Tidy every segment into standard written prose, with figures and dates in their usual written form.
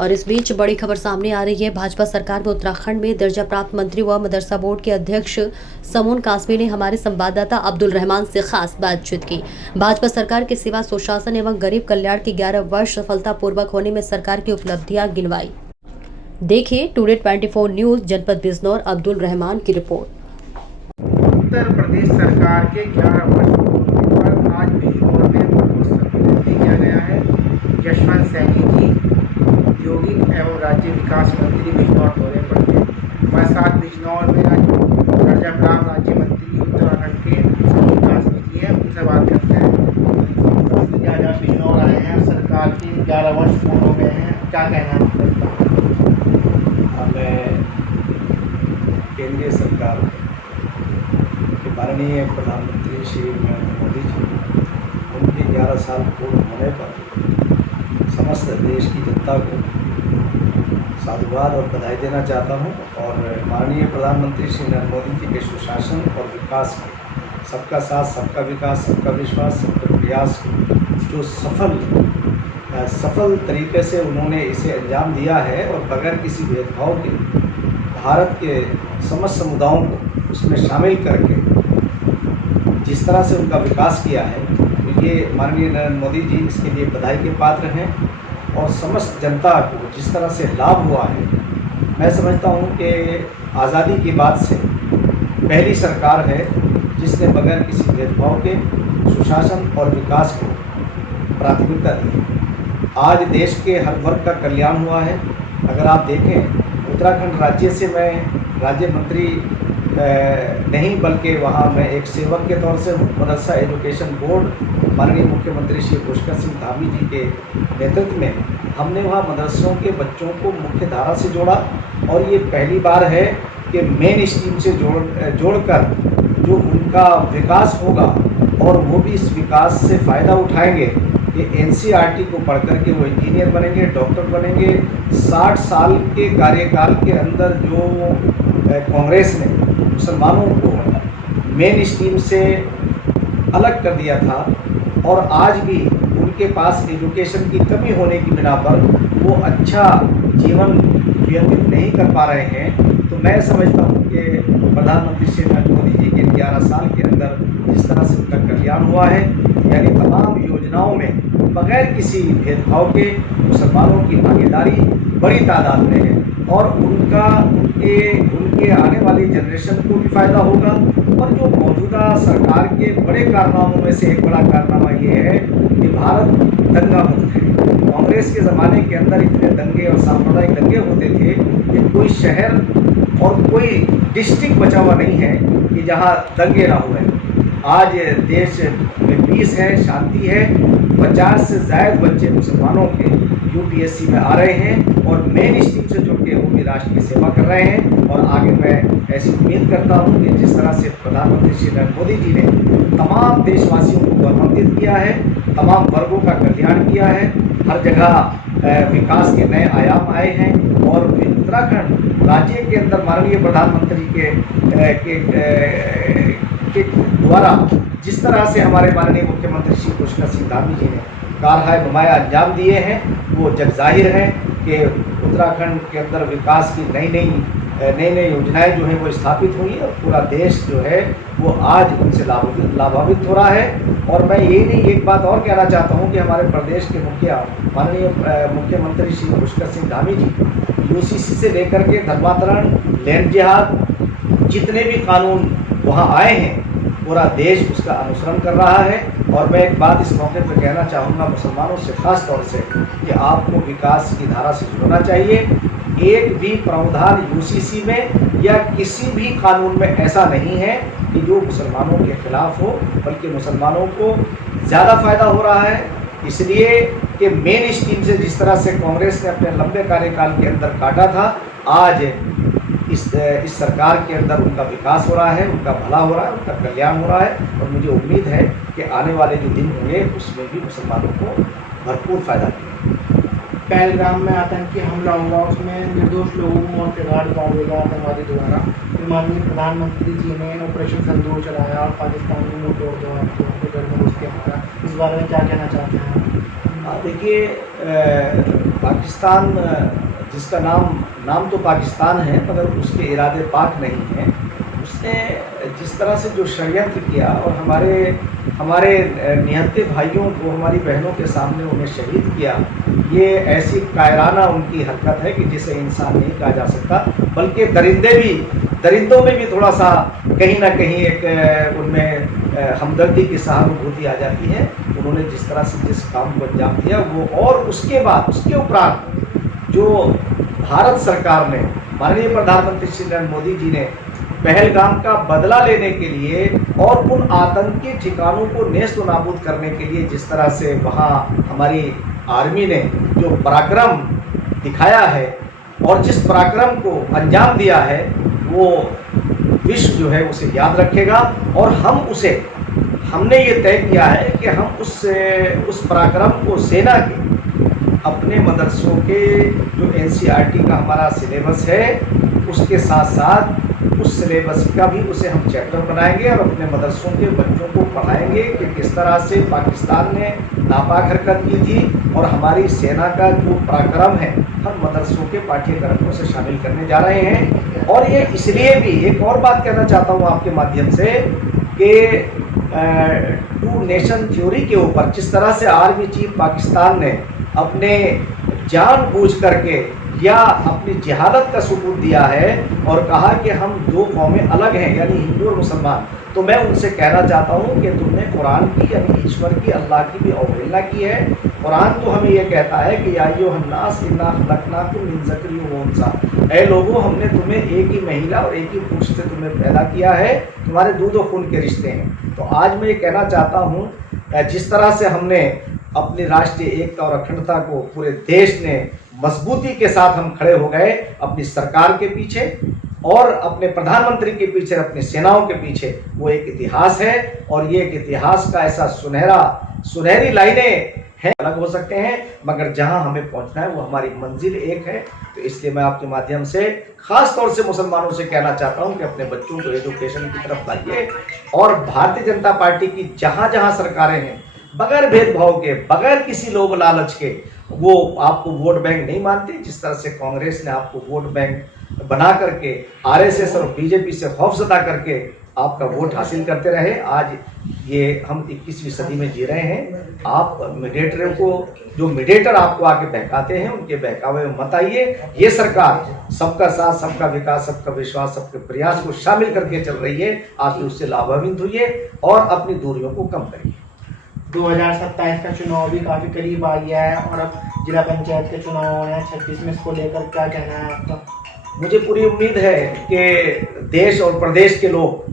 और इस बीच बड़ी खबर सामने आ रही है। भाजपा सरकार में उत्तराखंड में दर्जा प्राप्त मंत्री व मदरसा बोर्ड के अध्यक्ष समून कासमी ने हमारे संवाददाता अब्दुल रहमान से खास बातचीत की। भाजपा सरकार के सेवा सुशासन एवं गरीब कल्याण की 11 वर्ष सफलतापूर्वक होने में सरकार की उपलब्धियां गिनवाई। देखिए टुडे 24 न्यूज जनपद बिजनौर अब्दुल रहमान की रिपोर्ट। उत्तर प्रदेश सरकार के 11 वर्ष पर आज बिजनौर में सम्मेलन किया गया है। यशवंत सैनी जी औद्योगिक एवं राज्य विकास मंत्री बिजनौर दौरे पर थे। हमारे साथ बिजनौर में आज दर्जा प्राप्त राज्य मंत्री उत्तराखंड के समून कासमी जी हैं, उनसे बात करते हैं। आज आप बिजनौर आए हैं, सरकार के 11 वर्ष पूर्ण हो गए हैं, क्या कहना है? हमें केंद्रीय सरकार के माननीय प्रधानमंत्री श्री नरेंद्र मोदी जी उनके 11 साल पूर्ण होने पर समस्त देश की जनता को साधुवाद और बधाई देना चाहता हूं और माननीय प्रधानमंत्री श्री नरेंद्र मोदी जी के सुशासन और विकास में सबका साथ, सबका विकास, सबका विश्वास, सबका प्रयास जो सफल तरीके से उन्होंने इसे अंजाम दिया है और बगैर किसी भेदभाव के भारत के समस्त समुदायों को उसमें शामिल करके जिस तरह से उनका विकास किया है, तो ये माननीय नरेंद्र मोदी जी इसके लिए बधाई के पात्र हैं। और समस्त जनता को जिस तरह से लाभ हुआ है, मैं समझता हूँ कि आज़ादी के बाद से पहली सरकार है जिसने बगैर किसी भेदभाव के सुशासन और विकास को प्राथमिकता दी। आज देश के हर वर्ग का कल्याण हुआ है। अगर आप देखें, उत्तराखंड राज्य से मैं राज्य मंत्री नहीं बल्कि वहाँ मैं एक सेवक के तौर से मदरसा एजुकेशन बोर्ड माननीय मुख्यमंत्री श्री पुष्कर सिंह धामी जी के नेतृत्व में हमने वहाँ मदरसों के बच्चों को मुख्य धारा से जोड़ा और ये पहली बार है कि मेन स्ट्रीम से जोड़कर जो उनका विकास होगा और वो भी इस विकास से फ़ायदा उठाएंगे कि एनसीईआरटी को पढ़ करके वो इंजीनियर बनेंगे, डॉक्टर बनेंगे। 60 साल के कार्यकाल के अंदर जो कांग्रेस ने मुसलमानों को मेन स्ट्रीम से अलग कर दिया था और आज भी उनके पास एजुकेशन की कमी होने की बिना पर वो अच्छा जीवन व्यतीत नहीं कर पा रहे हैं, तो मैं समझता हूँ कि प्रधानमंत्री श्री नरेंद्र मोदी जी के 11 साल के अंदर जिस तरह से उनका कल्याण हुआ है, यानी तमाम योजनाओं में बगैर किसी भेदभाव के मुसलमानों की भागीदारी बड़ी तादाद में है और उनके आने वाली जनरेशन को भी फ़ायदा होगा। और जो मौजूदा सरकार के बड़े कारनामों में से एक बड़ा कारनामा ये है कि भारत दंगा मुक्त है। कांग्रेस के ज़माने के अंदर इतने दंगे और सांप्रदायिक दंगे होते थे कि कोई शहर और कोई डिस्ट्रिक्ट बचा हुआ नहीं है कि जहाँ दंगे ना हुए। आज देश में पीस है, शांति है। 50 से ज़्यादा बच्चे मुसलमानों के यूपीएससी में आ रहे हैं और मेन स्ट्रीम से जुड़ के वो भी राष्ट्र की सेवा कर रहे हैं। और आगे मैं ऐसी उम्मीद करता हूँ कि जिस तरह से प्रधानमंत्री श्री नरेंद्र मोदी जी ने तमाम देशवासियों को गौरवान्वित किया है, तमाम वर्गों का कल्याण किया है, हर जगह विकास के नए आयाम आए हैं और उत्तराखंड राज्य के अंदर माननीय प्रधानमंत्री के द्वारा जिस तरह से हमारे माननीय मुख्यमंत्री श्री पुष्कर सिंह धामी जी ने कारहाय नुमाया अंजाम दिए हैं, वो जग जाहिर है कि उत्तराखंड के अंदर विकास की नई योजनाएं जो हैं वो स्थापित हुई और पूरा देश जो है वो आज उनसे लाभान्वित हो रहा है। और मैं यही नहीं, एक बात और कहना चाहता हूँ कि हमारे प्रदेश के माननीय मुख्यमंत्री श्री पुष्कर सिंह धामी जी यूसीसी से लेकर के धर्मांतरण, लैंड जिहाद, जितने भी कानून वहाँ आए हैं पूरा देश उसका अनुसरण कर रहा है। और मैं एक बात इस मौके पर कहना चाहूँगा मुसलमानों से ख़ास तौर से कि आपको विकास की धारा से जुड़ना चाहिए। एक भी प्रावधान यूसीसी में या किसी भी कानून में ऐसा नहीं है कि जो मुसलमानों के खिलाफ हो, बल्कि मुसलमानों को ज़्यादा फ़ायदा हो रहा है। इसलिए कि मेन स्ट्रीम से जिस तरह से कांग्रेस ने अपने लंबे कार्यकाल के अंदर काटा था, आज इस सरकार के अंदर उनका विकास हो रहा है, उनका भला हो रहा है, उनका कल्याण हो रहा है। और मुझे उम्मीद है कि आने वाले जो दिन होंगे उसमें भी मुसलमानों को भरपूर फ़ायदा मिलेगा। पहलगाम में आतंकी हमला हुआ, उसमें निर्दोष लोगों को मौत के घाट उतार दिया गया आतंकवादी द्वारा। माननीय प्रधानमंत्री जी ने ऑपरेशन सिंदूर चलाया और पाकिस्तान में मुंह तोड़ दो घर में घुस के मारा। इस बारे में क्या कहना चाहते हैं? देखिए, पाकिस्तान जिसका नाम तो पाकिस्तान है मगर उसके इरादे पाक नहीं हैं। उसने जिस तरह से जो षड्यंत्र किया और हमारे निहत्थे भाइयों को, हमारी बहनों के सामने उन्हें शहीद किया, ये ऐसी कायराना उनकी हरकत है कि जिसे इंसान नहीं कहा जा सकता, बल्कि दरिंदों में भी थोड़ा सा कहीं ना कहीं एक उनमें हमदर्दी की सहानुभूति आ जाती है। उन्होंने जिस तरह से जिस काम को अंजाम दिया वो, और उसके उपरांत जो भारत सरकार ने, माननीय प्रधानमंत्री श्री नरेंद्र मोदी जी ने पहलगाम का बदला लेने के लिए और उन आतंकी ठिकानों को नेस्त नाबूद करने के लिए जिस तरह से वहाँ हमारी आर्मी ने जो पराक्रम दिखाया है और जिस पराक्रम को अंजाम दिया है, वो विश्व जो है उसे याद रखेगा। और हमने ये तय किया है कि हम उस पराक्रम को सेना के अपने मदरसों के जो NCERT का हमारा सिलेबस है उसके साथ साथ उस सिलेबस का भी उसे हम चैप्टर बनाएंगे और अपने मदरसों के बच्चों को पढ़ाएंगे कि किस तरह से पाकिस्तान ने नापाक हरकत की थी और हमारी सेना का जो पराक्रम है हम मदरसों के पाठ्यक्रमों से शामिल करने जा रहे हैं। और ये इसलिए भी एक और बात कहना चाहता हूँ आपके माध्यम से कि टू नेशन थ्योरी के ऊपर जिस तरह से आर्मी चीफ पाकिस्तान ने अपने जानबूझ करके या अपनी जिहादत का सबूत दिया है और कहा कि हम दो कौमें अलग हैं, यानी हिंदू और मुसलमान, तो मैं उनसे कहना चाहता हूं कि तुमने कुरान की, यानी ईश्वर की, अल्लाह की भी अवहेलना की है। कुरान तो हमें ये कहता है कि या अय्युहन्नास इन्ना खलक़नाकुम मिन ज़करिन व उन्सा, ऐ लोगों हमने तुम्हें एक ही महिला और एक ही पुरुष से तुम्हें पैदा किया है, तुम्हारे दूध और खून के रिश्ते हैं। तो आज मैं ये कहना चाहता हूँ जिस तरह से हमने अपनी राष्ट्रीय एकता और अखंडता को पूरे देश ने मजबूती के साथ हम खड़े हो गए अपनी सरकार के पीछे और अपने प्रधानमंत्री के पीछे, अपनी सेनाओं के पीछे, वो एक इतिहास है। और ये एक इतिहास का ऐसा सुनहरी लाइनें हैं, अलग हो सकते हैं मगर जहां हमें पहुंचना है वो हमारी मंजिल एक है। तो इसलिए मैं आपके माध्यम से खास तौर से मुसलमानों से कहना चाहता हूं कि अपने बच्चों को एजुकेशन की तरफ लाइए और भारतीय जनता पार्टी की जहां जहां सरकारें हैं, बगैर भेदभाव के, बगैर किसी लोभ लालच के, वो आपको वोट बैंक नहीं मानते। जिस तरह से कांग्रेस ने आपको वोट बैंक बना करके RSS और बीजेपी से खौफजदा करके आपका वोट हासिल करते रहे, आज ये हम 21वीं सदी में जी रहे हैं। आप मीडिएटरों को, जो मीडिएटर आपको आके बहकाते हैं, उनके बहकावे में मत आइए। ये सरकार सबका साथ, सबका विकास, सबका विश्वास, सबके प्रयास को शामिल करके चल रही है। आप भी उससे लाभान्वित होइए और अपनी दूरियों को कम करिए। 2027 का चुनाव भी काफ़ी करीब आ गया है और अब जिला पंचायत के चुनाव हो रहे हैं 36 में, इसको लेकर क्या कहना है आपका? मुझे पूरी उम्मीद है कि देश और प्रदेश के लोग,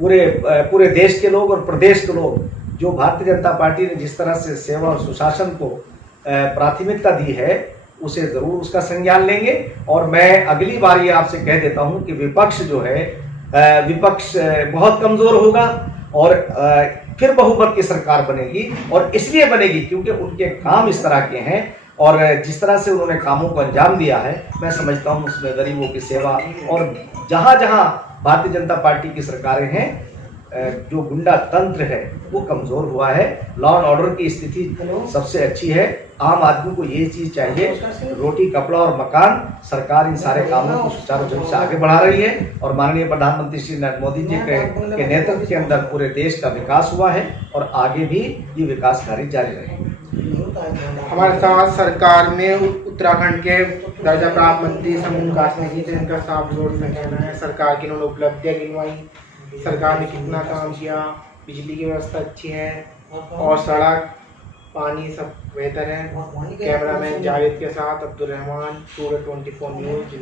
पूरे देश के लोग और प्रदेश के लोग, जो भारतीय जनता पार्टी ने जिस तरह से सेवा और सुशासन को प्राथमिकता दी है, उसे ज़रूर उसका संज्ञान लेंगे। और मैं अगली बार ये आपसे कह देता हूँ कि विपक्ष जो है, विपक्ष बहुत कमज़ोर होगा और फिर बहुमत की सरकार बनेगी। और इसलिए बनेगी क्योंकि उनके काम इस तरह के हैं और जिस तरह से उन्होंने कामों को अंजाम दिया है, मैं समझता हूँ उसमें गरीबों की सेवा और जहाँ जहाँ भारतीय जनता पार्टी की सरकारें हैं, जो गुंडा तंत्र है वो कमज़ोर हुआ है। लॉ एंड ऑर्डर की स्थिति सबसे अच्छी है। आम आदमी को ये चीज़ चाहिए, रोटी, कपड़ा और मकान। सरकार इन सारे कामों को सुचारू रूप से आगे बढ़ा रही है और माननीय प्रधानमंत्री श्री नरेंद्र मोदी जी के नेतृत्व के अंदर पूरे देश का विकास हुआ है और आगे भी ये विकास कार्य जारी रहेगा। हमारे साथ सरकार में उत्तराखंड के दर्जा प्राप्त मंत्री समून कासमी जी, जिनका साफ जोर से कहना है सरकार की उन्होंने उपलब्धियाँ गिनवाई, सरकार ने कितना काम किया, बिजली की व्यवस्था अच्छी है और सड़क, पानी सब बेहतर है। कैमरामैन जावेद के साथ अब्दुल रहमान, टूडे 24 न्यूज़।